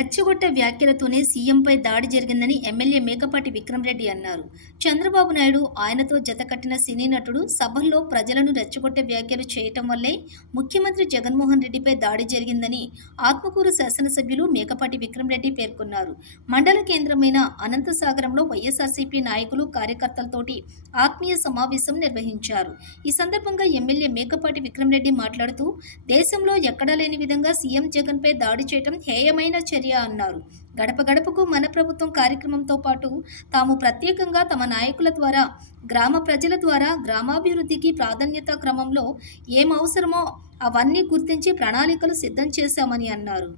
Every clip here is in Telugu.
రెచ్చగొట్టే వ్యాఖ్యలతోనే సీఎంపై దాడి జరిగిందని ఎమ్మెల్యే మేకపాటి విక్రమరెడ్డి అన్నారు. చంద్రబాబు నాయుడు, ఆయనతో జతకట్టిన సినీ నటుడు సభల్లో ప్రజలను రెచ్చగొట్టే వ్యాఖ్యలు చేయటం వల్లే ముఖ్యమంత్రి జగన్మోహన్ రెడ్డిపై దాడి జరిగిందని ఆత్మకూరు శాసనసభ్యులు మేకపాటి విక్రమరెడ్డి పేర్కొన్నారు. మండల కేంద్రమైన అనంతసాగరంలో వైఎస్ఆర్సీపీ నాయకులు, కార్యకర్తలతోటి ఆత్మీయ సమావేశం నిర్వహించారు. ఈ సందర్భంగా ఎమ్మెల్యే మేకపాటి విక్రమరెడ్డి మాట్లాడుతూ, దేశంలో ఎక్కడా లేని విధంగా సీఎం జగన్పై దాడి చేయటం హేయమైన చర్య అన్నారు. గడప గడపకు మన ప్రభుత్వం కార్యక్రమంతో పాటు తాము ప్రత్యేకంగా తమ నాయకుల ద్వారా, గ్రామ ప్రజల ద్వారా గ్రామాభివృద్ధికి ప్రాధాన్యత క్రమంలో ఏం అవసరమో అవన్నీ గుర్తించి ప్రణాళికలు సిద్ధం చేశామని అన్నారు.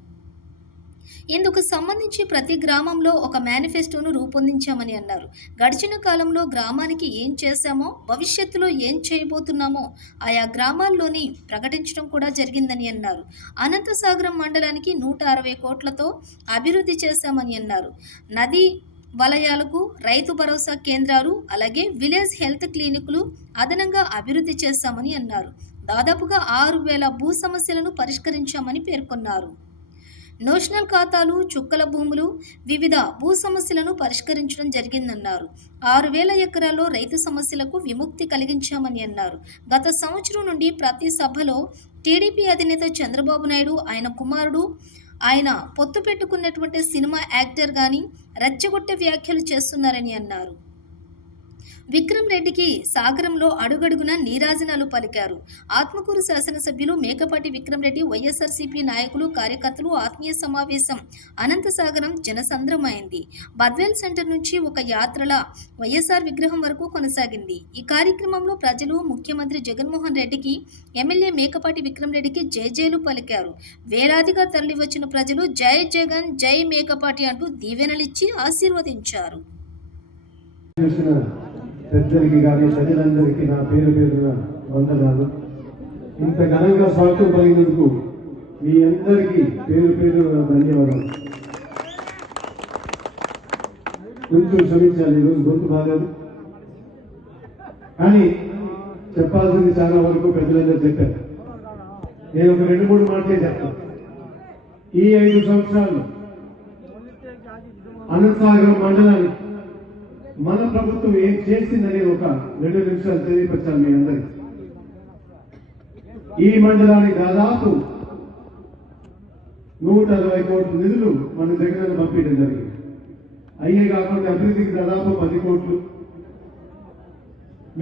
ఇందుకు సంబంధించి ప్రతి గ్రామంలో ఒక మేనిఫెస్టోను రూపొందించామని అన్నారు. గడిచిన కాలంలో గ్రామానికి ఏం చేశామో, భవిష్యత్తులో ఏం చేయబోతున్నామో ఆయా గ్రామాల్లోని ప్రకటించడం కూడా జరిగిందని అన్నారు. అనంతసాగరం మండలానికి 160 కోట్లతో అభివృద్ధి చేశామని అన్నారు. నది వలయాలకు రైతు భరోసా కేంద్రాలు, అలాగే విలేజ్ హెల్త్ క్లినిక్లు అదనంగా అభివృద్ధి చేశామని అన్నారు. దాదాపుగా 6,000 భూ సమస్యలను పరిష్కరించామని పేర్కొన్నారు. నోషనల్ ఖాతాలు, చుక్కల భూములు, వివిధ భూ సమస్యలను పరిష్కరించడం జరిగిందన్నారు. 6,000 ఎకరాల్లో రైతు సమస్యలకు విముక్తి కలిగించామని అన్నారు. గత సంవత్సరం నుండి ప్రతి సభలో టీడీపీ అధినేత చంద్రబాబు నాయుడు, ఆయన కుమారుడు, ఆయన పొత్తు పెట్టుకున్నటువంటి సినిమా యాక్టర్ గాని రెచ్చగొట్టే వ్యాఖ్యలు చేస్తున్నారని అన్నారు. విక్రమరెడ్డికి సాగరంలో అడుగడుగున నీరాజనాలు పలికారు. ఆత్మకూరు శాసనసభ్యులు మేకపాటి విక్రమరెడ్డి, వైఎస్ఆర్సీపీ నాయకులు, కార్యకర్తలు ఆత్మీయ సమావేశం అనంతసాగరం జనసంద్రమైంది. బద్వేల్ సెంటర్ నుంచి ఒక యాత్రల వైఎస్ఆర్ విగ్రహం వరకు కొనసాగింది. ఈ కార్యక్రమంలో ప్రజలు ముఖ్యమంత్రి జగన్మోహన్ రెడ్డికి, ఎమ్మెల్యే మేకపాటి విక్రమరెడ్డికి జయజయలు పలికారు. వేలాదిగా తరలివచ్చిన ప్రజలు జై జగన్, జై మేకపాటి అంటూ దీవెనలిచ్చి ఆశీర్వదించారు. పెద్దలకి కానీ ప్రజలందరికీ నా పేరు పేరున వందనాలు. ఇంత ఘనంగా స్వాగతం పలికినందుకు మీ అందరికీ పేరు పేరున ధన్యవాదాలు. కొంచెం క్షమించాలి, ఈరోజు గొంతు బాగాలేదు, కానీ చెప్పాల్సింది చాలా వరకు పెద్దలందరూ చెప్పారు. నేను ఒక 2-3 మాటలే చెప్తాను. ఈ 5 సంవత్సరాలు అనంతసాగరం మండలానికి మన ప్రభుత్వం ఏం చేసిందని ఒక 2 నిమిషాలు తెలియపరచాలి మీ అందరికీ. ఈ మండలానికి దాదాపు 160 కోట్ల నిధులు మన దగ్గర పంపించడం జరిగింది. అయ్యే కాకుండా అభివృద్ధికి దాదాపు 10 కోట్లు,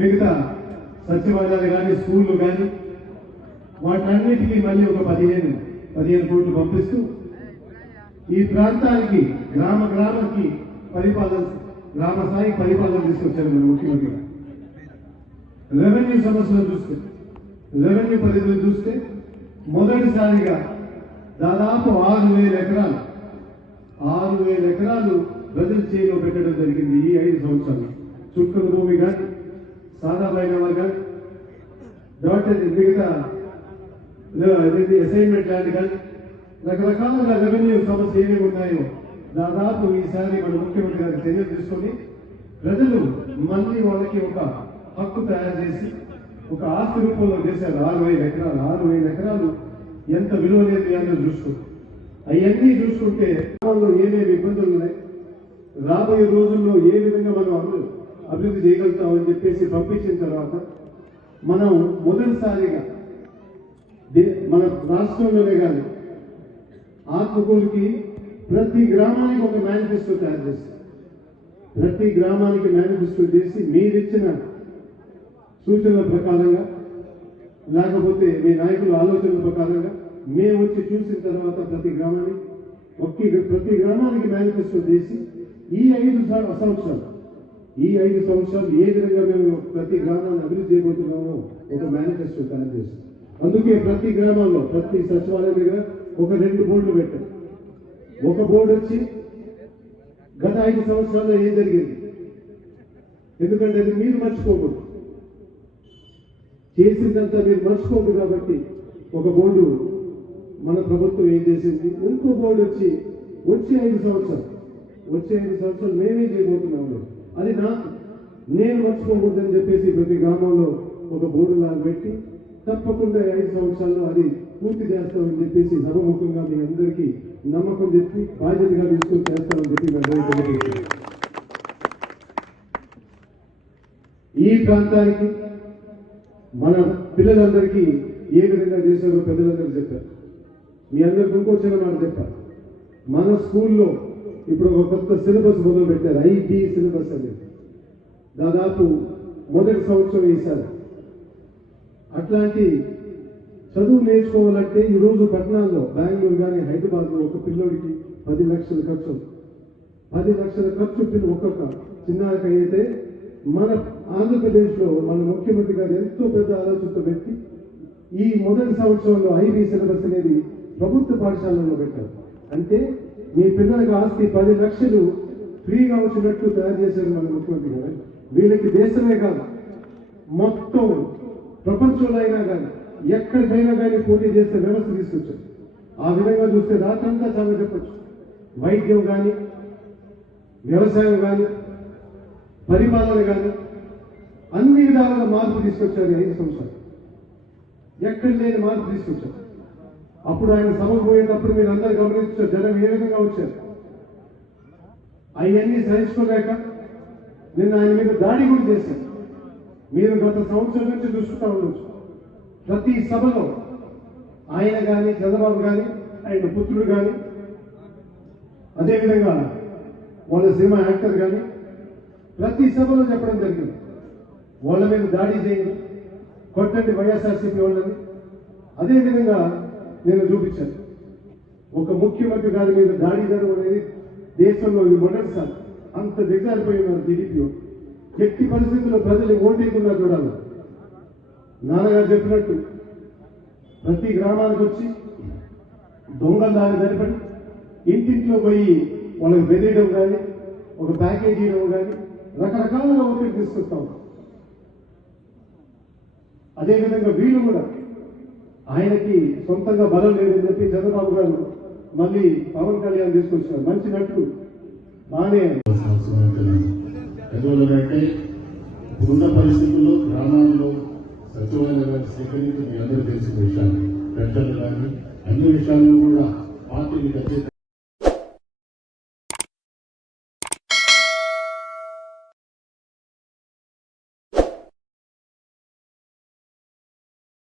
మిగతా సచివాలయాలు కానీ, స్కూళ్ళు కానీ, వాటన్నిటికీ మళ్ళీ ఒక 15 కోట్లు పంపిస్తూ ఈ ప్రాంతానికి గ్రామానికి గ్రామ స్థాయి పరిపాలన తీసుకొచ్చారు మన ముఖ్యమంత్రి. రెవెన్యూ సమస్యలు చూస్తే, రెవెన్యూ పరిధిలో చూస్తే మొదటిసారిగా దాదాపు 6,000 ఎకరాలు ప్రజల చేతిలో పెట్టడం జరిగింది. ఈ 5 సంవత్సరాలు చుక్కల భూమి కానీ, సాదా బైనామా కానీ, మిగతా అసైన్మెంట్ ల్యాండ్ కానీ, రకరకాలుగా రెవెన్యూ సమస్య ఏమేమి ఉన్నాయో దాదాపు ఈసారి మన ముఖ్యమంత్రి గారి చర్యలు తీసుకొని ప్రజలు మళ్ళీ వాళ్ళకి ఒక హక్కు తయారు చేసి ఒక ఆస్తి రూపంలో చేశారు. 6,000 ఎకరాలు ఎంత విలువ లేదు అందరూ చూసుకుంటారు. అవన్నీ చూసుకుంటే గ్రామంలో ఏమేమి ఇబ్బందులు ఉన్నాయి, రాబోయే రోజుల్లో ఏ విధంగా మనం అభివృద్ధి చేయగలుగుతామని చెప్పేసి పంపించిన తర్వాత మనం మొదటిసారిగా మన రాష్ట్రంలోనే కానీ ఆత్మకూరుకి ప్రతి గ్రామానికి ఒక మేనిఫెస్టో తయారు చేస్తాం. ప్రతి గ్రామానికి మేనిఫెస్టో చేసి మీరిచ్చిన సూచనల ప్రకారంగా, లేకపోతే మీ నాయకుల ఆలోచనల ప్రకారంగా మేము వచ్చి చూసిన తర్వాత ప్రతి గ్రామానికి మేనిఫెస్టో చేసి ఈ 5 సంవత్సరాలు ఏ విధంగా మేము ప్రతి గ్రామాన్ని అభివృద్ధి చేయబోతున్నామో ఒక మేనిఫెస్టో తయారు చేస్తాం. అందుకే ప్రతి గ్రామంలో, ప్రతి సచివాలయం దగ్గర ఒక 2 బోర్డులు పెట్టాం. ఒక బోర్డు వచ్చి గత 5 సంవత్సరాల్లో ఏం జరిగింది, ఎందుకంటే అది మీరు మర్చిపోకూడదు, చేసిందంతా మీరు మర్చిపోకూడదు. కాబట్టి ఒక బోర్డు మన ప్రభుత్వం ఏం చేసింది, ఇంకో బోర్డు వచ్చే 5 సంవత్సరాలు మేమే చేయబోతున్నాము, అది నేను మర్చిపోకూడదని చెప్పేసి ప్రతి గ్రామంలో ఒక బోర్డు లాగా పెట్టి తప్పకుండా 5 సంవత్సరాల్లో అది పూర్తి చేస్తామని చెప్పేసి సభముఖంగా మీ అందరికీ నమ్మకం చెప్పి బాధ్యతగా తీసుకొని చేస్తామని చెప్పి మీ అందరికీ తెలియజేస్తున్నాను. ఈ ప్రాంతానికి మన పిల్లలందరికీ ఏ విధంగా చేశారో పెద్దలందరూ చెప్పారు. మీ అందరికి ఇంకో చిన్న మాట చెప్పారు. మన స్కూల్లో ఇప్పుడు ఒక కొత్త సిలబస్ మొదలు పెట్టారు, ఐబీ సిలబస్ అనేది. దాదాపు మొదటి సంవత్సరం వేశారు. అట్లాంటి చదువు నేర్చుకోవాలంటే ఈరోజు పట్టణాల్లో బెంగళూరు కానీ హైదరాబాద్లో ఒక పిల్లోడికి 10 లక్షల ఖర్చు. 10 లక్షల ఖర్చు ఒక్కొక్క చిన్నారికి అయితే మన ఆంధ్రప్రదేశ్లో మన ముఖ్యమంత్రి గారు ఎంతో పెద్ద ఆలోచనతో పెట్టి ఈ మొదటి సంవత్సరంలో ఐబీ సిలబస్ అనేది ప్రభుత్వ పాఠశాలలో పెట్టారు. అంటే మీ పిల్లలకు ఆస్తి 10 లక్షలు ఫ్రీగా వచ్చినట్టు తయారు చేశారు మన ముఖ్యమంత్రి గారు. వీళ్ళకి దేశమే కాదు, మొత్తం ప్రపంచంలో అయినా కానీ ఎక్కడికైనా కానీ పోటీ చేసే వ్యవస్థ తీసుకొచ్చారు. ఆ విధంగా చూస్తే రాత్రంతా చాలా చెప్పచ్చు. వైద్యం కానీ, వ్యవసాయం కానీ, పరిపాలన కానీ అన్ని విధాలుగా మార్పు తీసుకొచ్చారు. 5 సంవత్సరాలు ఎక్కడ లేని మార్పు తీసుకొచ్చారు. అప్పుడు ఆయన సభకు పోయేటప్పుడు మీరు అందరూ గమనించారు, జనం ఏ విధంగా వచ్చారు. అవన్నీ సహించుకోలేక నిన్న ఆయన మీద దాడి కూడా చేశారు. మీరు గత సంవత్సరం నుంచి చూస్తూ ఉండొచ్చు. ప్రతి సభలో ఆయన కానీ, చంద్రబాబు కానీ, ఆయన పుత్రుడు కానీ, అదేవిధంగా వాళ్ళ సినిమా యాక్టర్ కానీ ప్రతి సభలో చెప్పడం జరిగింది, వాళ్ళ మీద దాడి చేయండి, కొట్టండి వైఎస్ఆర్సీపీ వాళ్ళని. అదేవిధంగా నేను చూపించాను, ఒక ముఖ్యమంత్రి గారి మీద దాడి జరగడం అనేది దేశంలో ఇది మొదటిసారి. అంత దిగజారిపోయి ఉన్నారు టీడీపీ. ఎట్టి పరిస్థితుల్లో ప్రజలు ఓటేయకుండా చూడాలి. నాన్నగారు చెప్పినట్టు ప్రతి గ్రామానికి వచ్చి దొంగలు దాన్ని సరిపడి ఇంటింట్లో పోయి వాళ్ళకి బెదిరియడం కానీ, ఒక ప్యాకేజీ ఇవ్వడం కానీ రకరకాలుగా ఒత్తిడి తీసుకొస్తాం. అదేవిధంగా వీళ్ళు కూడా ఆయనకి సొంతంగా బలం లేదని చెప్పి చంద్రబాబు గారు మళ్ళీ పవన్ కళ్యాణ్ తీసుకొచ్చారు. మంచి నట్లు బాగానే. ఎందుకంటే ఇప్పుడున్న పరిస్థితుల్లో గ్రామాల్లో సచివాలయాలు స్వీకరించి మీ అందరూ తెలిసిన విషయాలు, పెన్షన్లు కానీ అన్ని విషయాల్లో కూడా పార్టీలకు అత్యంత